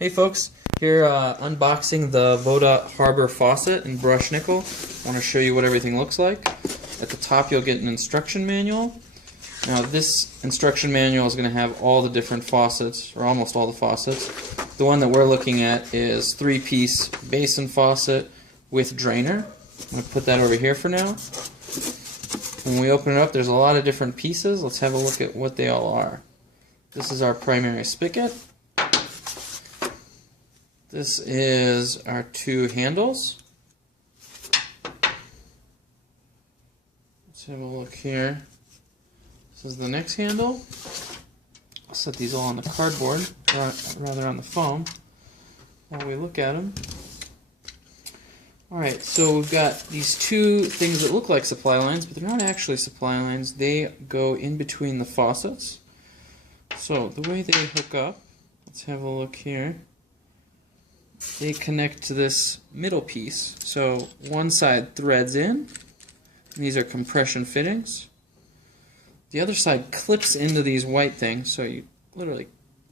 Hey folks, here unboxing the Voda Harbor Faucet in brushed nickel. I want to show you what everything looks like. At the top you'll get an instruction manual. Now this instruction manual is going to have all the different faucets, or almost all the faucets. The one that we're looking at is 3-piece basin faucet with drainer. I'm going to put that over here for now. When we open it up, there's a lot of different pieces. Let's have a look at what they all are. This is our primary spigot. This is our two handles. Let's have a look here. This is the next handle. I'll set these all on the cardboard, or rather on the foam, while we look at them. Alright, so we've got these two things that look like supply lines, but they're not actually supply lines. They go in between the faucets. So the way they hook up, let's have a look here. They connect to this middle piece. So one side threads in, and these are compression fittings. The other side clips into these white things, so you literally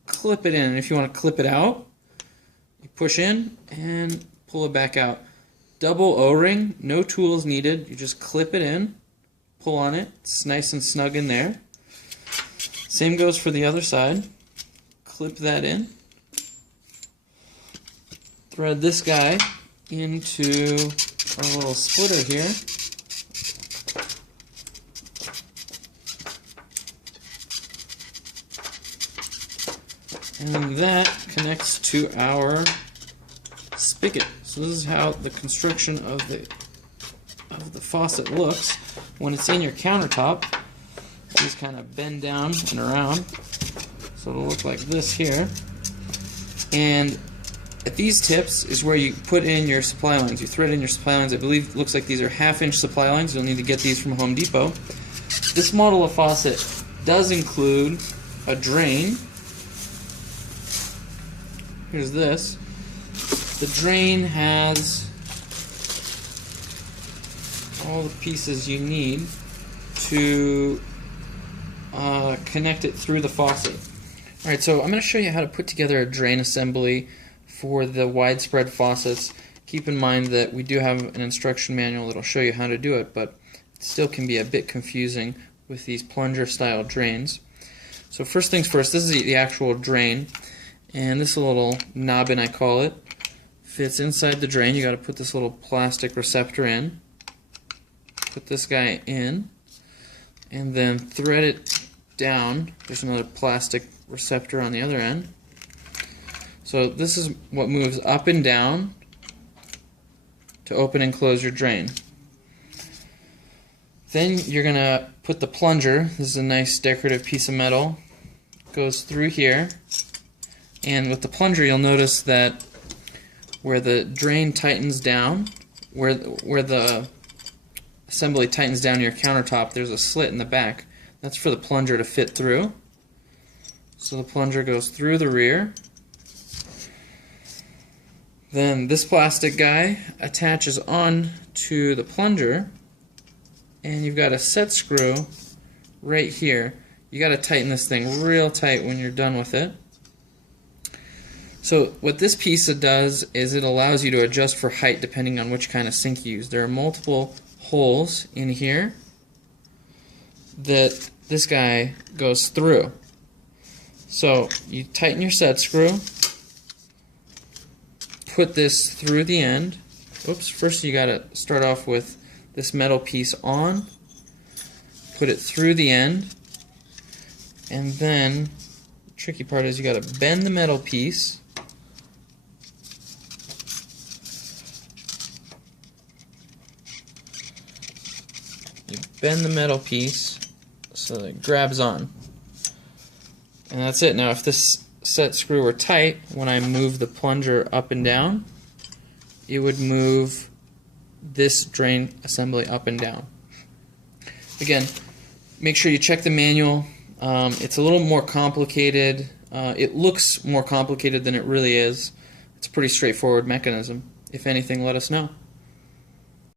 clip it in. And if you want to clip it out, you push in and pull it back out. Double O-ring, no tools needed. You just clip it in, pull on it. It's nice and snug in there. Same goes for the other side. Clip that in. Thread this guy into our little splitter here. And that connects to our spigot. So this is how the construction of the faucet looks when it's in your countertop. These kind of bend down and around, so it'll look like this here. And at these tips is where you put in your supply lines. You thread in your supply lines. I believe it looks like these are 1/2-inch supply lines. You'll need to get these from Home Depot. This model of faucet does include a drain. Here's this. The drain has all the pieces you need to connect it through the faucet. Alright, so I'm going to show you how to put together a drain assembly for the widespread faucets. Keep in mind that we do have an instruction manual that will show you how to do it, but it still can be a bit confusing with these plunger style drains. So first things first, this is the actual drain, and this little knobbin, I call it, fits inside the drain. You got to put this little plastic receptor in, put this guy in, and then thread it down. There's another plastic receptor on the other end. So this is what moves up and down to open and close your drain. Then you're going to put the plunger. This is a nice decorative piece of metal. Goes through here. And with the plunger you'll notice that where the drain tightens down, where the assembly tightens down your countertop, there's a slit in the back. That's for the plunger to fit through. So the plunger goes through the rear. Then this plastic guy attaches on to the plunger, and you've got a set screw right here. You got to tighten this thing real tight when you're done with it. So what this piece does is it allows you to adjust for height depending on which kind of sink you use. There are multiple holes in here that this guy goes through. So you tighten your set screw, put this through the end. Oops, first you gotta start off with this metal piece on, put it through the end, and then the tricky part is you gotta bend the metal piece. You bend the metal piece so that it grabs on. And that's it. Now if this set screw were tight, when I move the plunger up and down, it would move this drain assembly up and down. Again, make sure you check the manual. It's a little more complicated. It looks more complicated than it really is. It's a pretty straightforward mechanism. If anything, let us know.